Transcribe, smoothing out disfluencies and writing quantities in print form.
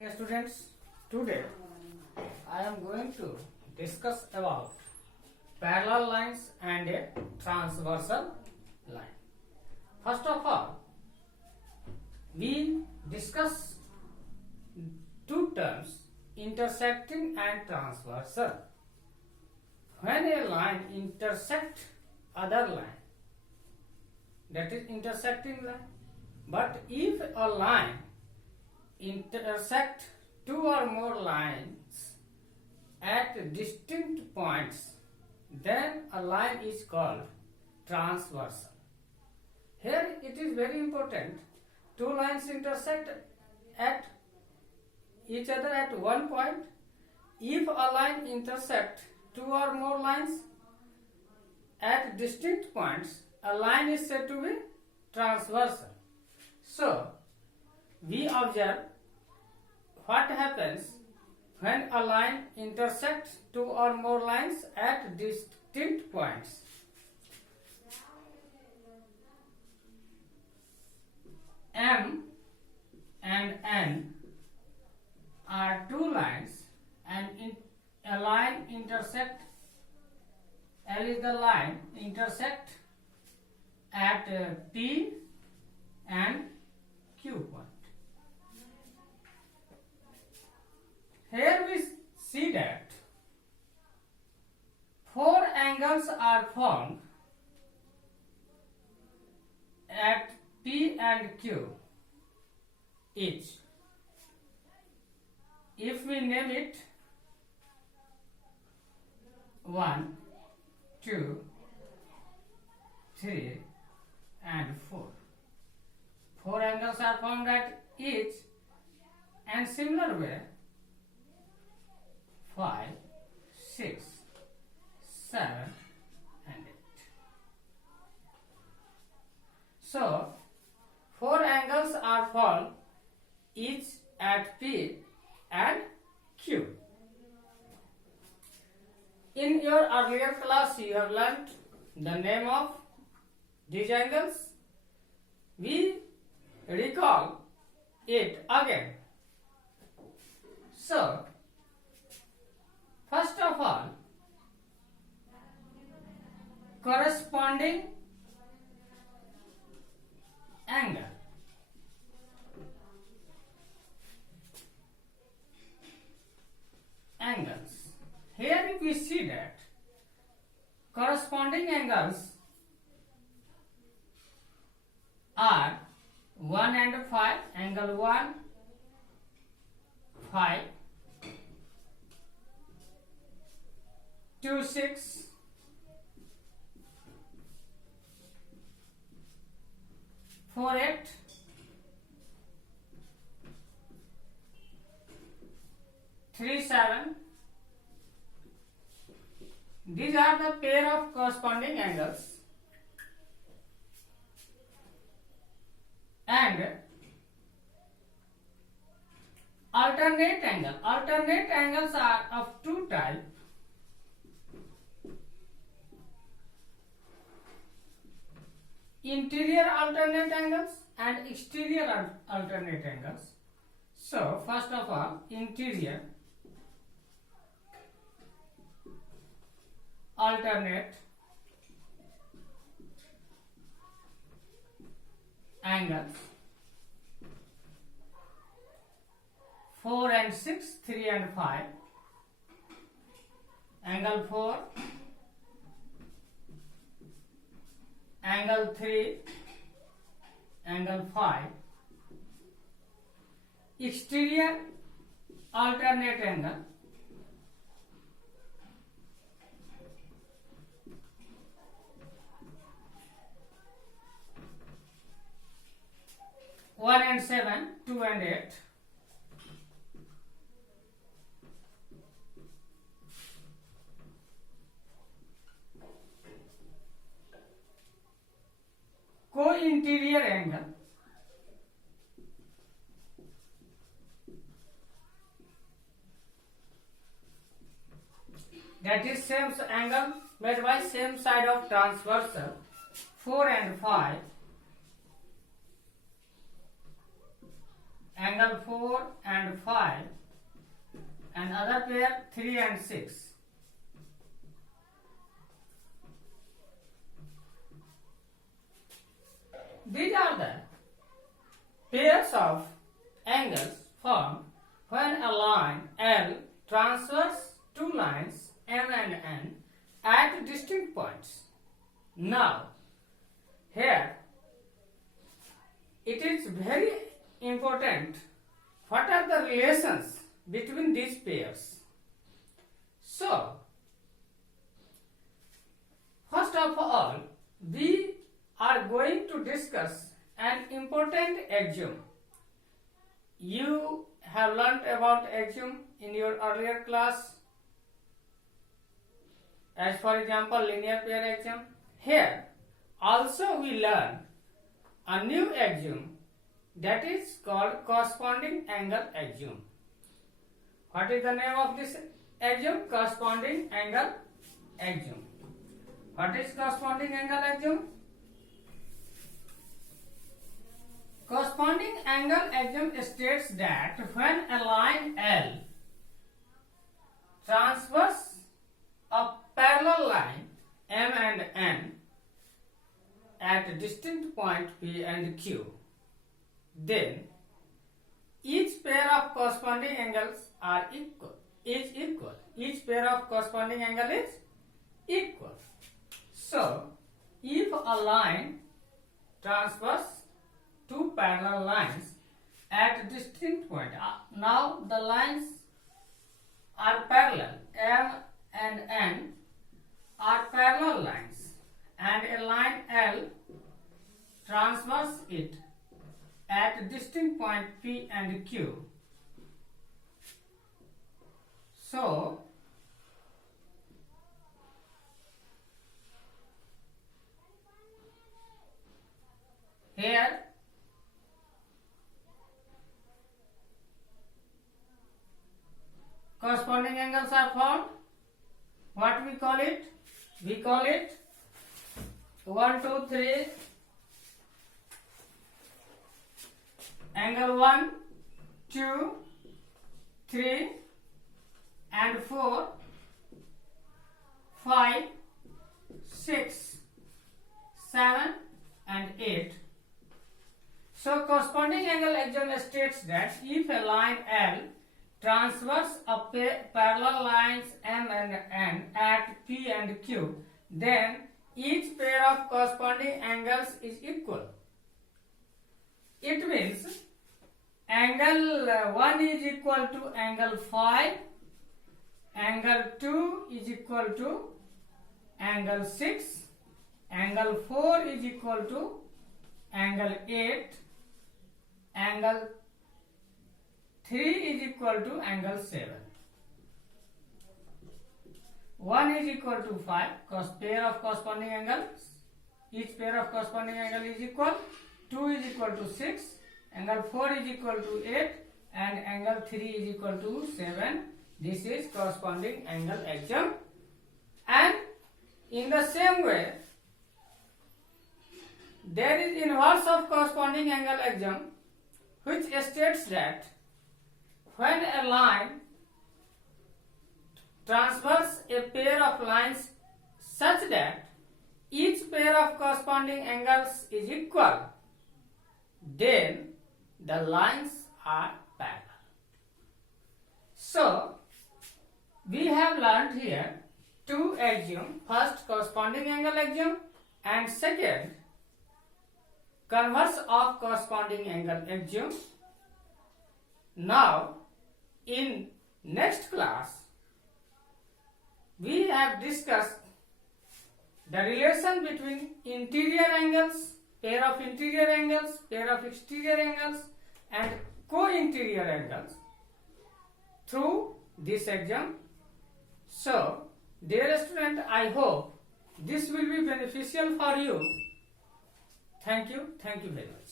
Dear students, today I am going to discuss about parallel lines and a transversal line. First of all, we discuss two terms, intersecting and transversal. When a line intersects other line, that is intersecting line. But if a line intersect two or more lines at distinct points, then a line is called transversal. Here it is very important, two lines intersect at each other at one point. If a line intersect two or more lines at distinct points, a line is said to be transversal. So we observe what happens when a line intersects two or more lines at distinct points. M and N are two lines, and a line intersect, L is the line, intersect at P and Q point. Here we see that four angles are formed at P and Q each. If we name it 1, 2, 3 and 4. Four angles are formed at each, and similar way 5, 6, 7 and 8. So, four angles are formed each at P and Q. In your earlier class you have learnt the name of these angles. We recall it again. So, first of all, corresponding angle. Angles. Here we see that corresponding angles are 1 and 5, angle 1, 5, 2, 6, 4, 8, 3, 7. These are the pair of corresponding angles. And alternate angle. Alternate angles are of two types. Interior alternate angles and exterior alternate angles. So, first of all, interior alternate angles 4 and 6, 3 and 5, angle 4, angle 3, angle 5, exterior alternate angle 1 and 7, 2 and 8. Co-interior angle that is same angle made by same side of transversal 4 and 5 angle 4 and 5, and other pair 3 and 6. These are the pairs of angles formed when a line L transverse two lines M and N at distinct points. Now, here it is very important what are the relations between these pairs. So, first of all, we are going to discuss an important axiom. You have learnt about axiom in your earlier class, as for example linear pair axiom. Here also we learn a new axiom that is called corresponding angle axiom. What is the name of this axiom? Corresponding angle axiom. What is corresponding angle axiom? Corresponding angle axiom states that when a line L transverse a parallel line M and N at distinct point P and Q, then each pair of corresponding angles are equal. Each pair of corresponding angle is equal. So, if a line transverse two parallel lines at distinct point, now the lines are parallel, M and N are parallel lines, and a line L transverse it at distinct point P and Q. So, here corresponding angles are found. What we call it? We call it 1, 2, 3 angle 1, 2, 3 and 4, 5, 6, 7 and 8. So corresponding angle axiom states that if a line L transverse a parallel lines M and N at P and Q, then each pair of corresponding angles is equal. It means angle 1 is equal to angle 5, angle 2 is equal to angle 6, angle 4 is equal to angle 8, angle 3 is equal to angle 7. 1 is equal to 5, pair of corresponding angles. Each pair of corresponding angle is equal. 2 is equal to 6, angle 4 is equal to 8, and angle 3 is equal to 7. This is corresponding angle axiom. And in the same way, there is inverse of corresponding angle axiom, which states that when a line transverse a pair of lines such that each pair of corresponding angles is equal, then the lines are parallel. So, we have learned here two axioms. First, corresponding angle axiom, and second, converse of corresponding angle axiom. Now, in next class, we have discussed the relation between interior angles, pair of interior angles, pair of exterior angles, and co-interior angles through this axiom. So, dear student, I hope this will be beneficial for you. Thank you very much.